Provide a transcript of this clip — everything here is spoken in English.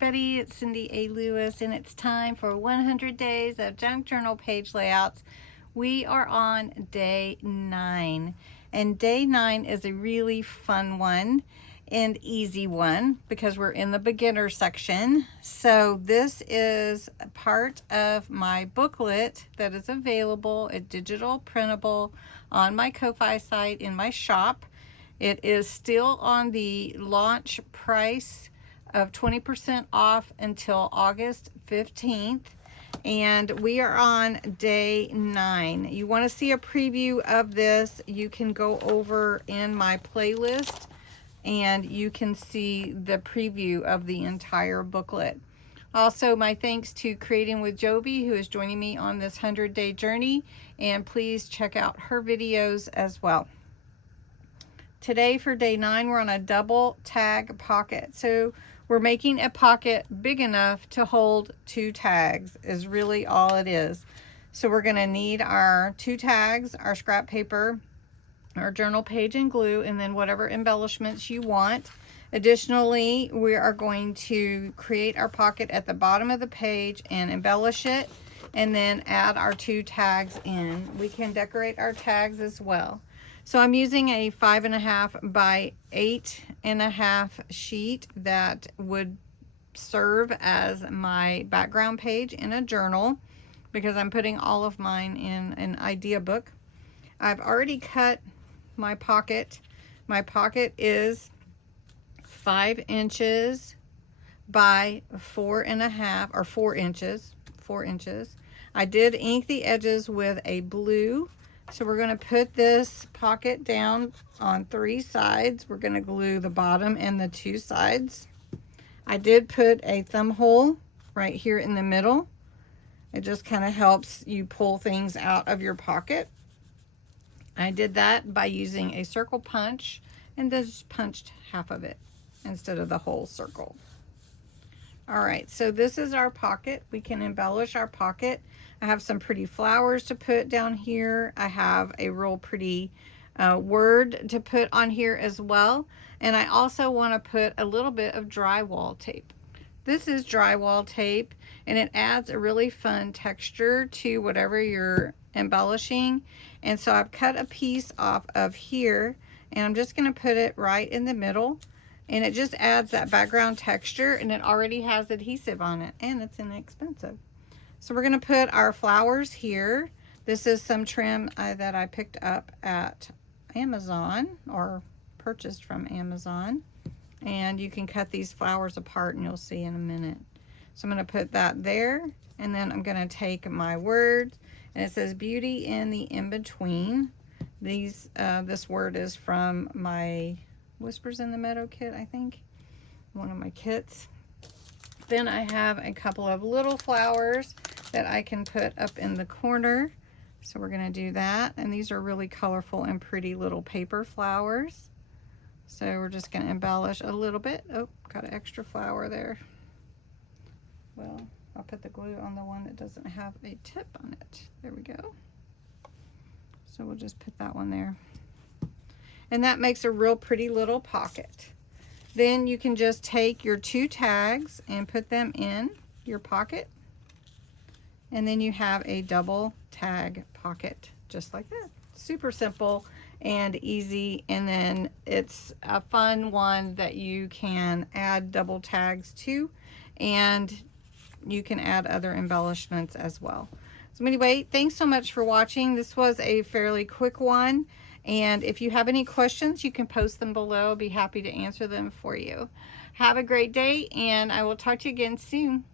everybody, it's Cindy A. Lewis, and it's time for 100 days of junk journal page layouts. We are on day 9, and day 9 is a really fun one and easy one because we're in the beginner section. So this is a part of my booklet that is available at digital printable on my Ko-Fi site in my shop. It is still on the launch price of 20% off until August 15th, and we are on day 9. You want to see a preview of this, you can go over in my playlist and you can see the preview of the entire booklet. Also, my thanks to Creating with Jovi, who is joining me on this 100-day journey, and please check out her videos as well. Today for day 9, we're on a double tag pocket. So we're making a pocket big enough to hold 2 tags is really all it is. So we're going to need our 2 tags, our scrap paper, our journal page and glue, and then whatever embellishments you want. Additionally, we are going to create our pocket at the bottom of the page and embellish it, and then add our 2 tags in. We can decorate our tags as well. So I'm using a 5.5 by 8.5 sheet that would serve as my background page in a journal because I'm putting all of mine in an idea book. I've already cut my pocket. My pocket is 5 inches by 4.5 or 4 inches. 4 inches. I did ink the edges with a blue. So we're going to put this pocket down on 3 sides. We're going to glue the bottom and the 2 sides. I did put a thumb hole right here in the middle. It just kind of helps you pull things out of your pocket. I did that by using a circle punch and just punched half of it instead of the whole circle. All right, so this is our pocket. We can embellish our pocket. I have some pretty flowers to put down here. I have a real pretty word to put on here as well. And I also want to put a little bit of drywall tape. This is drywall tape, and it adds a really fun texture to whatever you're embellishing. And so I've cut a piece off of here, and I'm just going to put it right in the middle. And it just adds that background texture, and it already has adhesive on it, and it's inexpensive. So we're going to put our flowers here. This is some trim that I picked up at Amazon or purchased from Amazon. And you can cut these flowers apart and you'll see in a minute. So I'm going to put that there, and then I'm going to take my words, and it says beauty in the in-between. This word is from my Whispers in the Meadow kit, I think. One of my kits. Then I have a couple of little flowers that I can put up in the corner. So we're going to do that. And these are really colorful and pretty little paper flowers. So we're just going to embellish a little bit. Oh, got an extra flower there. Well, I'll put the glue on the one that doesn't have a tip on it. There we go. So we'll just put that one there. And that makes a real pretty little pocket. Then you can just take your 2 tags and put them in your pocket. And then you have a double tag pocket, just like that. Super simple and easy. And then it's a fun one that you can add double tags to. And you can add other embellishments as well. So anyway, thanks so much for watching. This was a fairly quick one. And if you have any questions, you can post them below. I'll be happy to answer them for you. Have a great day, and I will talk to you again soon.